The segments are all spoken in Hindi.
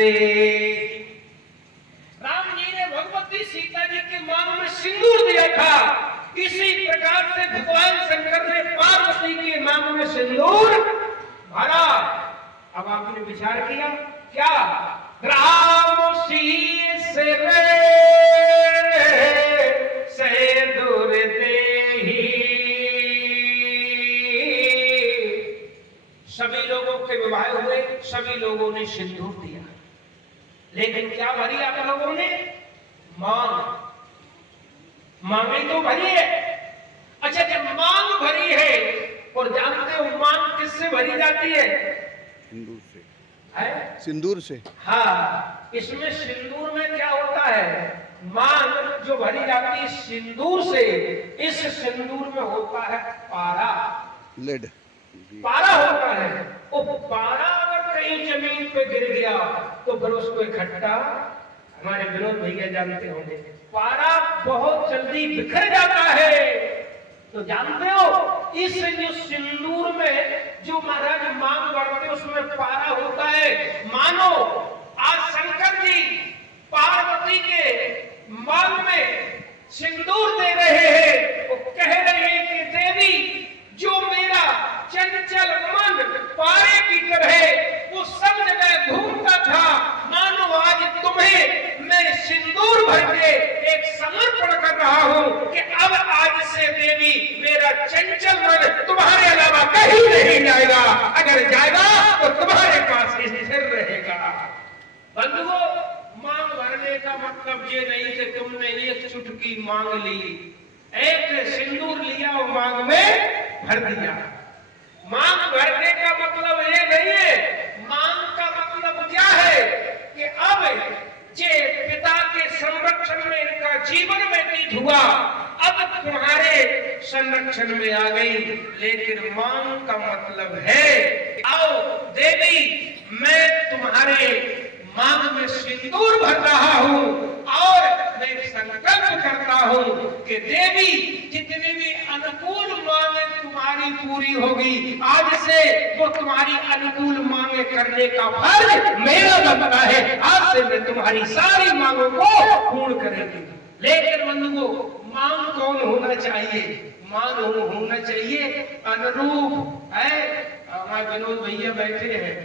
दे। राम जी ने भगवती सीता जी के मांग में सिंदूर दिया था, इसी प्रकार से भगवान शंकर ने पार्वती के मांग में सिंदूर भरा। अब आपने विचार किया क्या? राम शीस रे सिंदूर देहि। सभी लोगों के विवाह हुए, सभी लोगों ने सिंदूर दिया, लेकिन क्या भरी आप लोगों ने? मांग। मांग ही तो भरी है। अच्छा, जब मांग भरी है, और जानते हो मांग किससे भरी जाती है? सिंदूर से। है? सिंदूर से। हाँ, इसमें सिंदूर में क्या होता है? मांग जो भरी जाती है सिंदूर से, इस सिंदूर में होता है पारा, लेड। पारा होता है। वो पारा अगर कहीं जमीन पे गिर गया तो फिर उसको इकट्ठा, हमारे विनोद भैया जानते होंगे, पारा बहुत जल्दी बिखर जाता है। तो जानते हो इस जो सिंदूर में जो महाराज मांग बढ़ते उसमें पारा होता है। मानो आज शंकर जी पार्वती के मांग में सिंदूर दे रहे हैं, वो कह रहे हैं कि देवी, जो मेरा चंचल मन पारे की तरह वो सब जगह घूमता था, मानो आज तुम्हें मैं सिंदूर भर के एक समर्पण कर रहा हूं कि अब आज से देवी मेरा चंचल मन तुम्हारे अलावा कहीं नहीं जाएगा, अगर जाएगा तो तुम्हारे पास ही स्थिर रहेगा। बंधुओं, मांग भरने का मतलब ये नहीं कि तुमने एक चुटकी मांग ली, एक सिंदूर लिया और मांग में भर दिया। मांग भरने का मतलब ये नहीं है। मांग का मतलब क्या है कि अब जे पिता के संरक्षण में इनका जीवन व्यतीत हुआ, अब तुम्हारे संरक्षण में आ गई। लेकिन मांग का मतलब है, आओ देवी, मैं तुम्हारे मांग में सिंदूर भर रहा हूं और मैं संकल्प करता हूं कि देवी, जितनी भी अनुकूल मांगे तुम्हारी पूरी होगी, आज से वो तुम्हारी अनुकूल मांगे करने का फर्ज मेरा बनता है। आज से मैं तुम्हारी सारी मांगों को पूर्ण करेंगी। लेकिन बंधुओं, मांग कौन होना चाहिए? मांग होना चाहिए अनुरूप है। हमारे विनोद भैया बैठे हैं,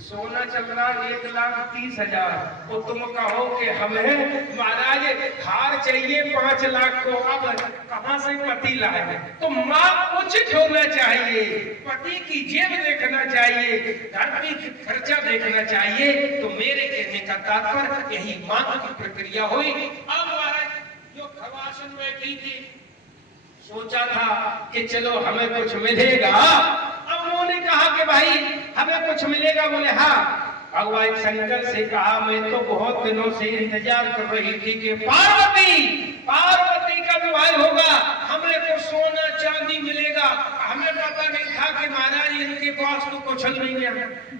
सोना चल रहा 1,30,000, तो तुम कहो कि हमें महाराज हार चाहिए 5 लाख को, अब कहां से पति लाए? तो मां उचित होना चाहिए, पति की जेब देखना चाहिए, घर की खर्चा देखना चाहिए। तो मेरे कहने का तात्पर्य यही मांग की प्रक्रिया हुई। अब महाराज जो खवासन बैठी थी, सोचा था कि चलो हमें कुछ मिलेगा। अब उन्होंने कहा कि भाई हमें कुछ मिलेगा। बोले हाँ। भगवान शंकर से कहा, मैं तो बहुत दिनों से इंतजार कर रही थी कि पार्वती का विवाह होगा, हमें तो सोना चांदी मिलेगा। हमें पता नहीं था कि महाराज इनके पास तो कुछ नहीं है,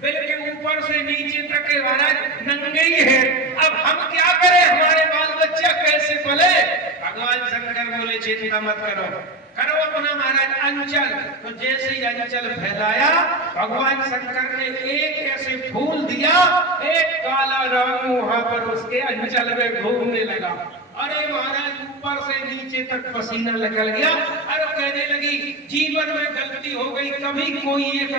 बल्कि ऊपर से नीचे तक महाराज नंगे ही है। अब हम क्या करें, हमारे बाल बच्चा कैसे पले? भगवान शंकर बोले, चिंता मत करो अपना महाराज अंचल। तो जैसे ही अंचल फैलाया, भगवान शंकर ने एक ऐसे फूल दिया, एक काला रंग वहां पर उसके अंचल में घूमने लगा। अरे महाराज ऊपर से नीचे तक पसीना निकल गया। अरे कहने लगी, जीवन में गलती हो गई, कभी कोई एक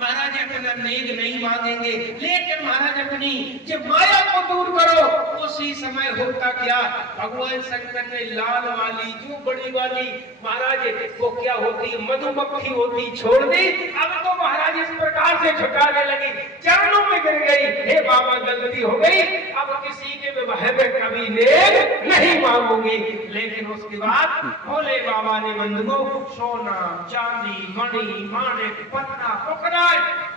महाराज अपना नेक नहीं मांगेंगे, लेकिन महाराज अपनी जब माया को दूर करो, उसी समय होता क्या, भगवान शंकर ने लाल वाली जो बड़ी वाली महाराज वो क्या होती मधुमक्खी होती छोड़ दी। अब तो महाराज इस प्रकार से झुकाने लगी, चरणों में गिर गई, हे बाबा गलती हो गई, अब किसी के विवाह में कभी नेक नहीं मांगूंगी। लेकिन उसके बाद भोले बाबा ने बंधुओं सोना चांदी मणि माणिक पन्ना पकड़ा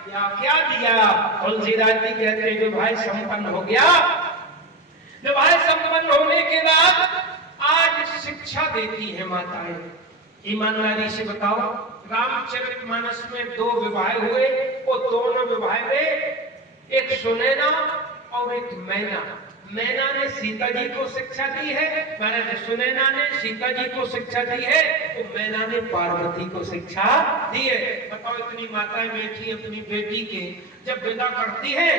या क्या दिया। तुलसीदास जी कहते जो भाई संपन्न हो गया। विवाह संपन्न होने के बाद आज शिक्षा देती है माताएं। ईमानदारी से बताओ, रामचरितमानस में 2 विवाह हुए, वो दोनों विवाह में एक सुनैना और एक मैना। मैना ने सीता जी को शिक्षा दी है, महाराज सुनैना ने सीता जी को शिक्षा दी है। तो मैना ने पार्वती को शिक्षा दी है। बताओ, इतनी माताएं बैठी अपनी बेटी के जब विदा करती है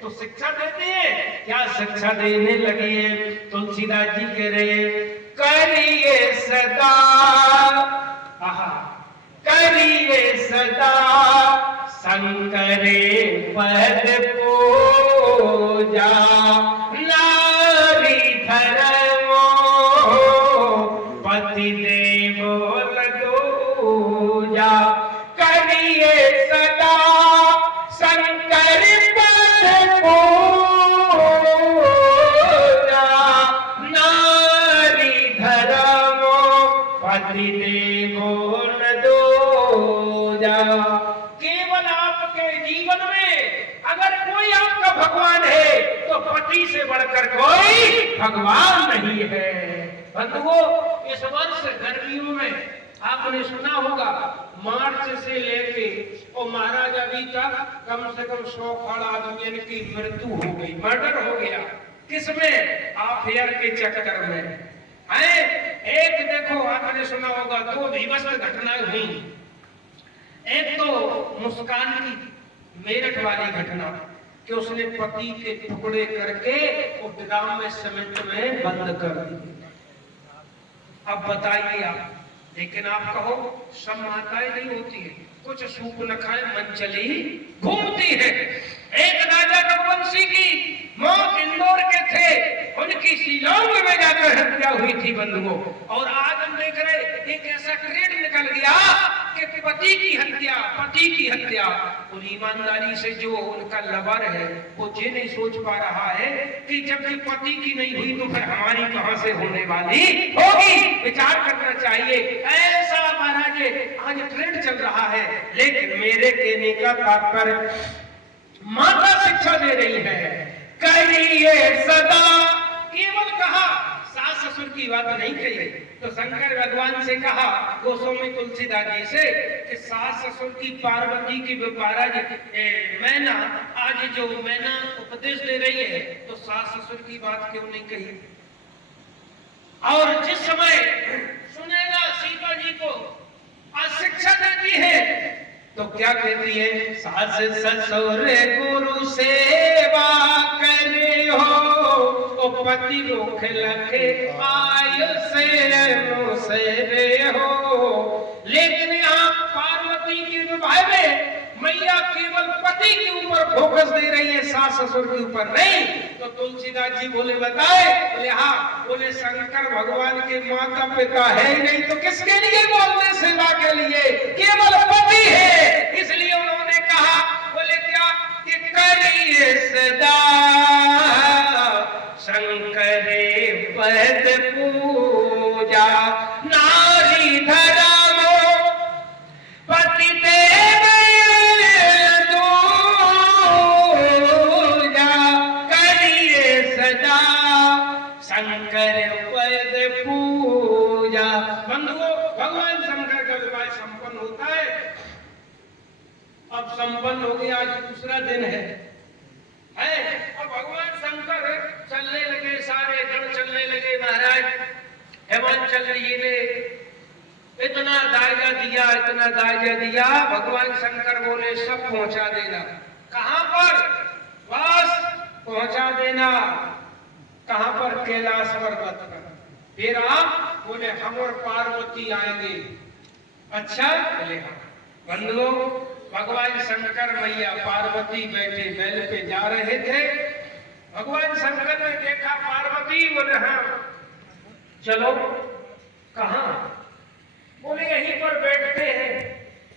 तो शिक्षा देती है। क्या शिक्षा देने लगी है? तुलसीदास जी कह रहे हैं, करिए सदा, आहा, करिए सदा शंकरे पद पूजा, नारी धर्मो पति देवो दूजा। करिए सदा शंकर पद पूजा, नारी धर्मो पति देवो दूजा। केवल आपके जीवन में अगर कोई आपका भगवान है तो पति से बढ़कर कोई भगवान नहीं है। बंधुओं, इस वर्ष गर्मियों में आपने सुना होगा मार्च से लेके और महाराज अभी तक कम से कम 100 आदमियों की मृत्यु हो गई, मर्डर हो गया। किसमें? अफेयर के चक्कर में। एक देखो, आपने सुना होगा 2 भीभत्स घटनाएं हुई। एक तो मुस्कान की मेरठ वाली घटना कि उसने पति के टुकड़े करके और ड्राम में सीमेंट में बंद कर दिए। अब बताइए आप, लेकिन आप कहो सब माताएं नहीं होती है, कुछ सूप न खाए मन चली घूमती है। एक राजा रघुवंशी की मौत इंदौर के थे, उनकी शिलांग में जाकर हत्या हुई थी बंधुओं। और आज हम देख रहे एक ऐसा क्रेड निकल गया कि पति की हत्या और ईमानदारी से जो उनका लवर है वो ये नहीं सोच पा रहा है कि जब ये पति की नहीं हुई तो फिर हमारी कहां से होने वाली होगी। विचार करना चाहिए। ऐसा महाराज आज ट्रेंड चल रहा है, लेकिन मेरे कहने का तात्पर्य माता शिक्षा दे रही है, करिए सदा। केवल कहा, सास ससुर की बात नहीं कही। तो शंकर भगवान से कहा, गोस्वामी तुलसीदास जी से, कि सास ससुर की पार्वती की महाराज मैना, आज जो मैना उपदेश दे रही है तो सास ससुर की बात क्यों नहीं कही? और जिस समय सुनेगा सीता जी को शिक्षा देती है तो क्या कहती है? सास ससुर गुरु सेवा करे हो, पति मुख लखे आयु से हो। लेकिन यहाँ पार्वती के विवाह में मैया केवल पति के ऊपर फोकस दे रही है, सास ससुर के ऊपर नहीं। तो तुलसीदास जी बोले, बताए? बोले हाँ। बोले शंकर भगवान के माता पिता है ही नहीं तो किसके लिए बोलते? सेवा के लिए। केवल पति है, इसलिए उन्होंने कहा, बोले क्या कि करिए सदा शंकरे पद पूजा, नारी धर्मो पति देव दूजा। करिए सदा शंकर पद पूजा। बंधुओं, भगवान शंकर का विवाह संपन्न होता है। अब संपन्न हो गया, आज दूसरा दिन है। अब भगवान शंकर चलने लगे, सारे गण चलने लगे। महाराज हिमाचल जी ने इतना दायजा दिया। भगवान शंकर बोले सब पहुंचा देना। कहां पर? बस पहुंचा देना। कहां पर? कैलाश पर्वत पर। फिर आप बोले हम और पार्वती आएंगे। अच्छा, बोले हाँ। बंधुओं, भगवान शंकर मैया पार्वती बैठे बैल पे जा रहे थे। भगवान शंकर ने देखा पार्वती, बोले हाँ चलो। कहाँ? बोले यहीं पर बैठते हैं।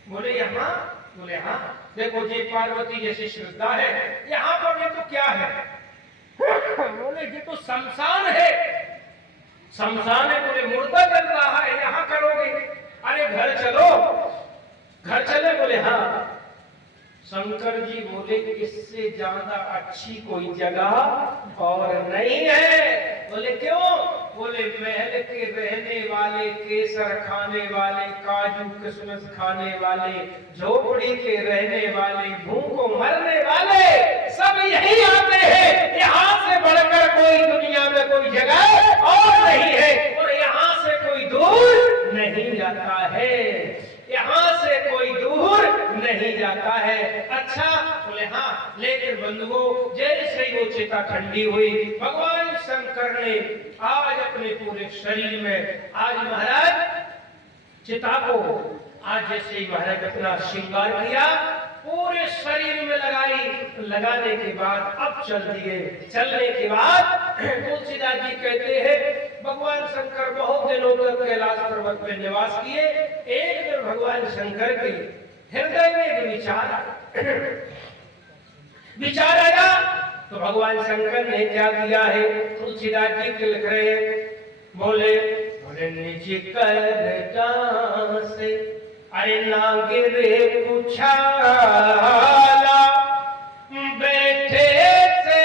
बोले यहाँ? बोले हाँ। देखो ये पार्वती जैसी श्रद्धा है, यहाँ पर ये तो क्या है? बोले ये तो शमशान है। शमशान है? बोले मुर्दा जल रहा है, यहाँ करोगे? अरे घर चलो। घर चले? बोले हाँ। शंकर जी बोले इससे ज्यादा अच्छी कोई जगह और नहीं है। बोले क्यों? बोले महल के रहने वाले, केसर खाने वाले, काजू किशमिश खाने वाले, झोपड़ी के रहने वाले, भूखों मरने वाले सब यही आते हैं। यहाँ से बढ़कर कोई दुनिया में कोई जगह और नहीं है और यहाँ से कोई दूर नहीं जाता है, यहाँ से कोई दूर नहीं जाता है। अच्छा बोले हाँ, लेकिन बंधुओं जैसे ही वो चिता ठंडी हुई, भगवान शंकर ने आज अपने पूरे शरीर में, आज महाराज चिता को, आज जैसे ही महाराज अपना श्रृंगार किया, पूरे शरीर में लगाई, लगाने के बाद अब चल दिए। चलने के बाद तुलसीदास जी कहते हैं भगवान शंकर बहुत दिनों तक कैलाश पर्वत में निवास किए। एक दिन भगवान शंकर के हृदय में एक विचार आया, तो भगवान शंकर ने क्या किया है, तुलसीदास जी के लिख रहे हैं, बोले निज कर से अरे नागे रे पुछाला, बैठे से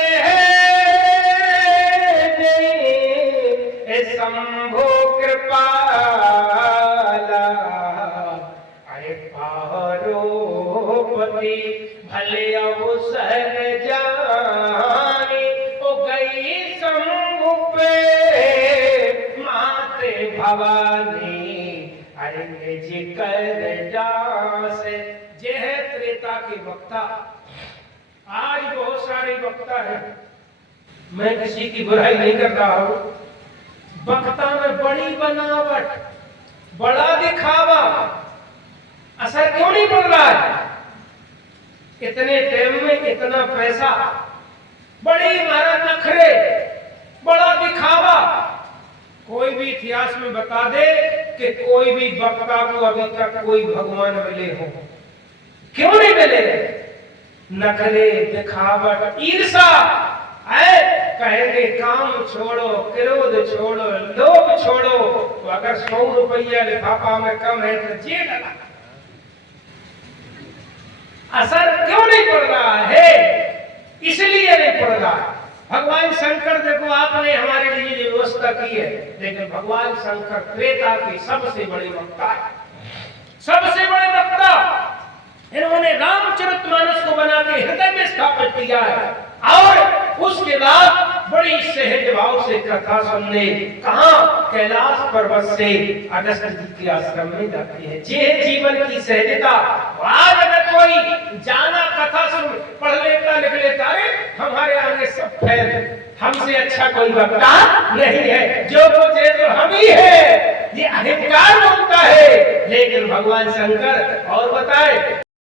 शंभो कृपाला, अरे पारोपति भले अवसर जानी, ओ गई शंभु पे माते भवानी, अरे निज कर जासे। जे है त्रेता के वक्ता, आज बहुत सारे वक्ता है, मैं किसी की बुराई नहीं कर रहा हूं, वक्ता में बड़ी बनावट, बड़ा दिखावा, असर क्यों नहीं पड़ रहा है? इतने टाइम में इतना पैसा, बड़ी मारा नखरे, बड़ा दिखावा। कोई भी इतिहास में बता दे कि कोई भी वक्ता को अभी तक कोई भगवान मिले हो, क्यों नहीं मिले? नखरे, दिखावट, ईर्षा है। कहेंगे काम छोड़ो, क्रोध छोड़ो, लोभ छोड़ो, तो अगर 100 रुपया लिफाफा में कम है तो जेल लगा। असर क्यों नहीं पड़ रहा है? इसलिए नहीं पड़ रहा। भगवान शंकर देखो, आपने हमारे लिए व्यवस्था की है, लेकिन भगवान शंकर त्रेता के सबसे बड़े वक्ता है, सबसे बड़े वक्ता। इन्होंने रामचरितमानस को बना के हृदय में स्थापित किया है, और उसके बाद बड़ी सहज भाव से कथा सुनने कहां, कैलाश पर्वत से अगस्त जी के आश्रम में जाते हैं। ये जीवन की सहजता। आज अगर कोई जाना कथा सुन, पढ़ लेता, लिख लेता, अरे हमारे आगे सब फैल, हमसे अच्छा कोई वक्ता नहीं है, जो कुछ है तो हम ही है, ये अहंकार बोलता है। लेकिन भगवान शंकर और बताए